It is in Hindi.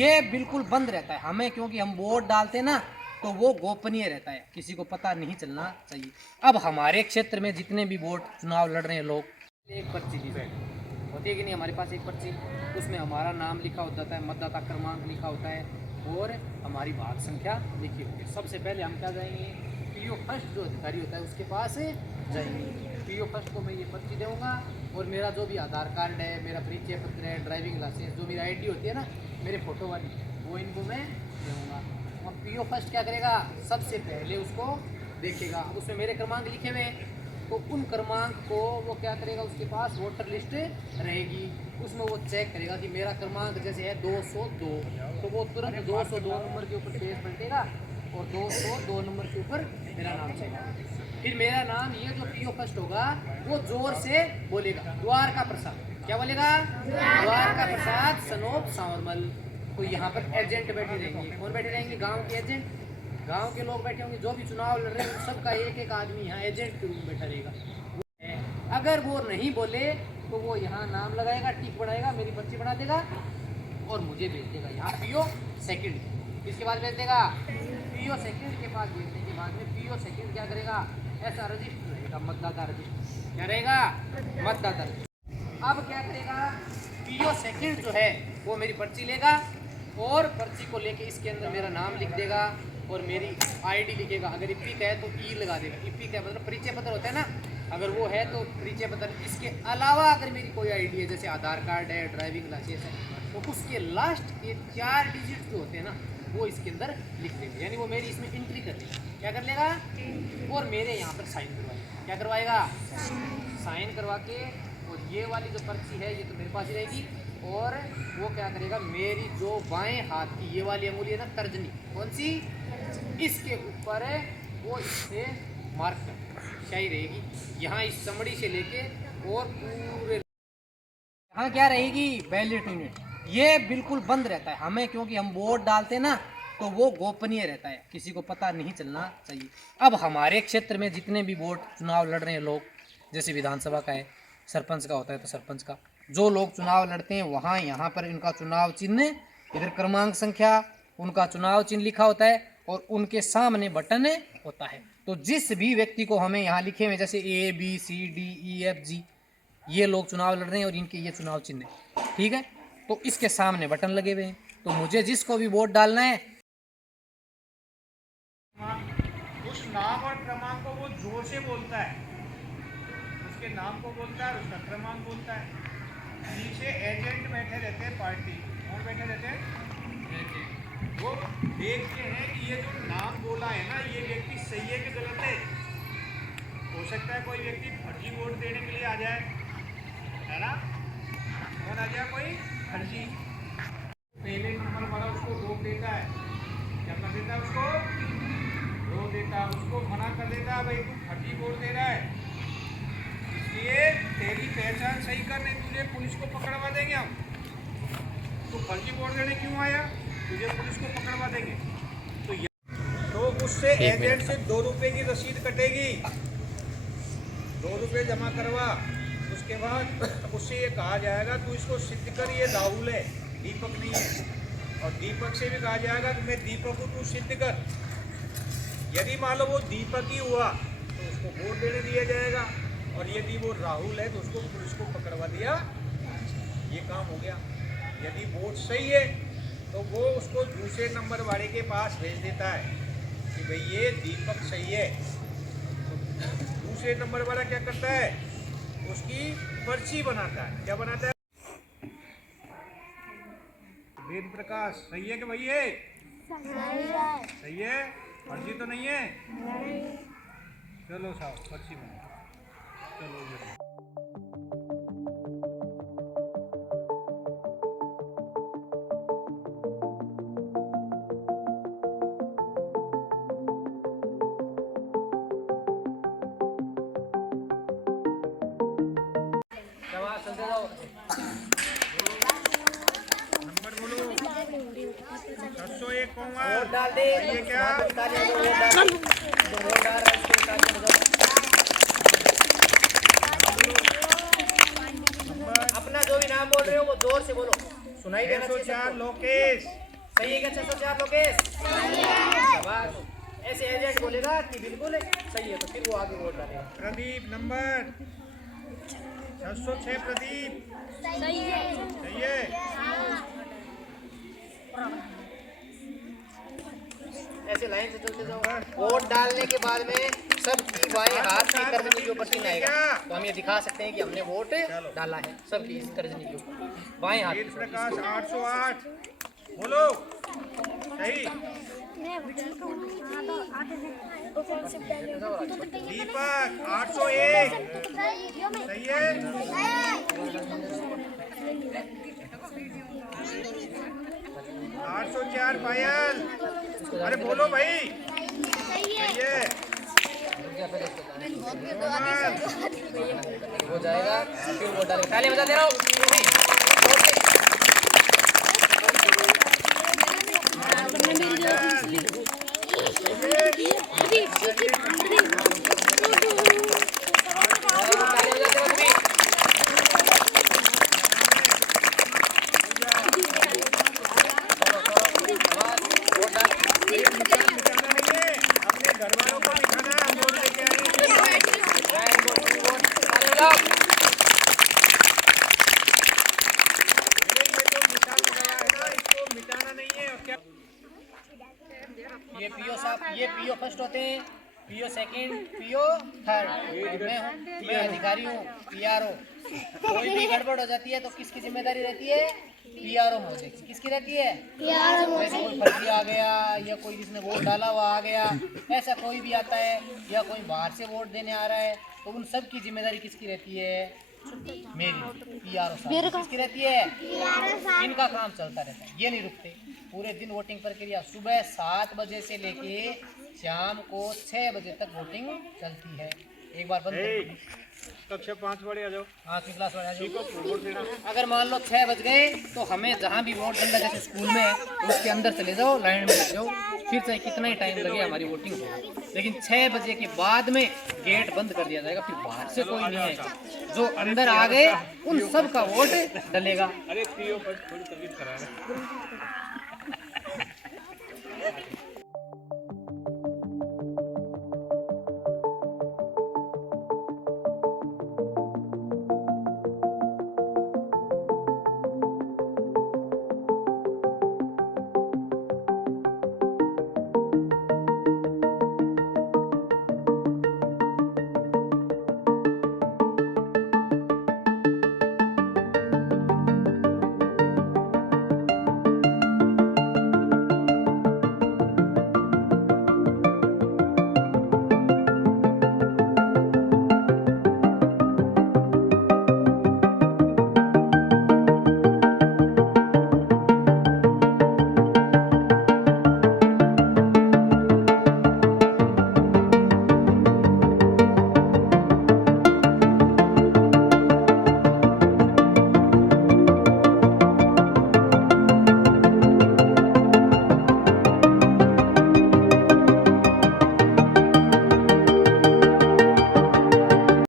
ये बिल्कुल बंद रहता है हमें, क्योंकि हम वोट डालते ना तो वो गोपनीय रहता है, किसी को पता नहीं चलना चाहिए। अब हमारे क्षेत्र में जितने भी वोट चुनाव लड़ रहे हैं लोग, एक पर्ची दी होती है कि नहीं, हमारे पास एक पर्ची, उसमें हमारा नाम लिखा होता है, मतदाता क्रमांक लिखा होता है और हमारी भाग संख्या लिखी होती है। सबसे पहले हम क्या जाएंगे, पीओ फर्स्ट जो अधिकारी होता है उसके पास जाएंगे। पीओ फर्स्ट को मैं ये पर्ची दूँगा और मेरा जो भी आधार कार्ड है, मेरा परिचय पत्र है, ड्राइविंग लाइसेंस, जो मेरी आईडी होती है ना मेरे फोटो वाली, वो इनको मैं दूँगा। और पीओ फर्स्ट क्या करेगा, सबसे पहले उसको देखेगा, उसमें मेरे क्रमांक लिखे हुए हैं तो उन क्रमांक को वो क्या करेगा, उसके पास वोटर लिस्ट रहेगी, उसमें वो चेक करेगा कि मेरा क्रमांक जैसे है 202, तो वो तुरंत 202 नंबर के ऊपर पेज पलटेगा और 202 नंबर के ऊपर मेरा नाम चाहिए। फिर मेरा नाम, ये जो पीओ फर्स्ट होगा वो जोर से बोलेगा, द्वारका प्रसाद। क्या बोलेगा, द्वारका प्रसाद सनोप सांवरमल। तो यहाँ पर एजेंट बैठे रहेंगे। कौन बैठे रहेंगे, गाँव के एजेंट, गांव के लोग बैठे होंगे, जो भी चुनाव लड़ रहे हैं सबका एक एक आदमी यहाँ एजेंट के रूप में बैठा रहेगा। अगर वो नहीं बोले तो वो यहाँ नाम लगाएगा, टिक बनाएगा, मेरी पर्ची बना देगा और मुझे भेज देगा यहाँ पीओ सेकंड। इसके बाद भेज देगा पीओ सेकंड के पास। भेजने के बाद में पीओ सेकंड क्या करेगा, ऐसा रजिस्टर रहेगा, मतदाता रजिस्टर। क्या रहेगा, मतदाता रजिस्टर। अब क्या करेगा, पीओ सेकंड जो है वो मेरी पर्ची लेगा और पर्ची को लेके इसके अंदर मेरा नाम लिख देगा और मेरी आईडी लिखेगा। अगर इपिक है तो ई लगा देगा, इपिक है मतलब परिचय पत्र होता है ना, अगर वो है तो परिचय पत्र। इसके अलावा अगर मेरी कोई आईडी है, जैसे आधार कार्ड है, ड्राइविंग लाइसेंस है, तो उसके लास्ट के 4 डिजिट जो होते हैं ना वो इसके अंदर लिख देगा, यानी वो मेरी इसमें एंट्री कर लेगा। क्या कर लेगा, और मेरे यहाँ पर साइन करवाएगा। क्या करवाएगा, साइन करवा के, और ये वाली जो पर्ची है ये तो मेरे पास ही रहेगी। और वो क्या करेगा, मेरी जो बाएं हाथ की ये वाली अंगुली है ना, तर्जनी, कौन सी, इसके ऊपर है वो इससे मार्क कर क्या ही रहेगी, यहाँ इस चमड़ी से लेके और पूरे यहाँ क्या रहेगी, बैलेट यूनिट। ये बिल्कुल बंद रहता है हमें, क्योंकि हम वोट डालते ना तो वो गोपनीय रहता है, किसी को पता नहीं चलना चाहिए। अब हमारे क्षेत्र में जितने भी वोट चुनाव लड़ रहे हैं लोग, जैसे विधानसभा का है, सरपंच का होता है तो सरपंच का, जो लोग चुनाव लड़ते हैं वहाँ यहाँ पर इनका चुनाव चिन्ह, इधर क्रमांक संख्या, उनका चुनाव चिन्ह लिखा होता है और उनके सामने बटन होता है। तो जिस भी व्यक्ति को हमें यहाँ लिखे हुए जैसे ABCDEFG, ये लोग चुनाव लड़ रहे हैं और इनके ये चुनाव चिन्ह है, ठीक है, तो इसके सामने बटन लगे हुए हैं। तो मुझे जिसको भी वोट डालना है, उस नाम और क्रमांक को वो जोर से बोलता है, उसके नाम को बोलता है, उसका क्रमांक बोलता है। नीचे एजेंट बैठे रहते हैं, पार्टी कौन बैठे रहते हैं, वो देखते हैं कि ये जो नाम बोला है ना, ये व्यक्ति सही है कि गलत है। हो सकता है कोई व्यक्ति फर्जी वोट देने के लिए आ जाए, है ना, कौन आ जाए, कोई फर्जी। पहले नंबर वाला उसको रोक देता है, क्या कर देता है, उसको रोक देता है, उसको मना कर देता है, भाई तू फर्जी वोट दे रहा है, इसलिए तेरी पहचान सही करने तुझे पुलिस को पकड़वा देंगे हम। तो फर्जी वोट देने क्यों आया, तुझे पुलिस को पकड़वा देंगे। तो उससे एजेंट से 2 रुपये की रसीद कटेगी, 2 रुपये जमा करवा। उसके बाद उससे ये कहा जाएगा तू इसको सिद्ध कर, ये राहुल है, दीपक नहीं है। और दीपक से भी कहा जाएगा कि मैं दीपक को तू सिद्ध कर। यदि मान लो वो दीपक ही हुआ तो उसको वोट देने दिया जाएगा, और यदि वो राहुल है तो उसको पुलिस को पकड़वा दिया, ये काम हो गया। यदि वोट सही है तो वो उसको दूसरे नंबर वाले के पास भेज देता है कि भाई ये दीपक सही है। तो दूसरे नंबर वाला क्या करता है, उसकी पर्ची बनाता है। क्या बनाता है, वेद प्रकाश सही है कि भाई ये सही है, फर्जी तो नहीं है। चलो साहब पर्ची बना, चलो नंबर बोलो, 701 वोट डाल दे। ये क्या, अपना जो भी नाम बोल रहे हो वो जोर से बोलो, सुनाई देना चाहिए। 104 लोकेश। सही है क्या 604 लोकेश? शाबाश। ऐसे एजेंट बोलेगा कि बिल्कुल सही है तो फिर वो आगे वोट डालेगा। प्रदीप नंबर 606 प्रदीप सही है। सही है। ऐसे लाइन से चलते जाओ। वोट डालने के बाद में सबकी बाएं हाथ की तर्जनी के ऊपर चिन्ह आएगा, तो हम ये दिखा सकते हैं कि हमने वोट डाला है। सबकी इस तर्जनी के ऊपर बाएं हाथ। वेद प्रकाश 808 बोलो सही। दीपक 801 सही है। 804 पायल अरे बोलो भाई सही है। हो जाएगा फिर वोट डालेगा। ताली बजा दे रहा हूँ। अपने घर वालों को दिखाना वोट लेके आए। इसको मिटाना नहीं है। और क्या ये पीओ साहब, ये पीओ फर्स्ट होते हैं, पीओ सेकंड, पीओ थर्ड। मैं हूँ पीओ अधिकारी हूँ, पीआरओ। कोई भी गड़बड़ हो जाती है तो किसकी जिम्मेदारी रहती है? पीआरओ महोदय की। किसकी रहती है? जैसे कोई फर्जी आ गया या कोई जिसने वोट डाला हुआ आ गया, ऐसा कोई भी आता है या कोई बाहर से वोट देने आ रहा है तो उन सब की जिम्मेदारी किसकी रहती है? मेरी, पीआरओ साहब। किसकी रहती है? इनका काम चलता रहता है, ये नहीं रुकते। पूरे दिन वोटिंग प्रक्रिया सुबह 7 बजे से लेके शाम को 6 बजे तक वोटिंग चलती है। एक बार बंद कक्षा 5 वाले आ जाओ। 8वीं क्लास वाले आ जाओ। वोट देना। अगर मान लो 6 बज गए तो हमें जहाँ भी वोट डंडा जैसे स्कूल में है उसके अंदर चले जाओ, लाइन में लग जाओ, फिर चाहे कितना ही टाइम लगे हमारी वोटिंग हो। लेकिन 6 बजे के बाद में गेट बंद कर दिया जाएगा, फिर बाहर से कोई नहीं आएगा। जो अंदर आ गए उन सब का वोट डलेगा। अरे पीओ पर थोड़ी तकलीफ करा रहा है।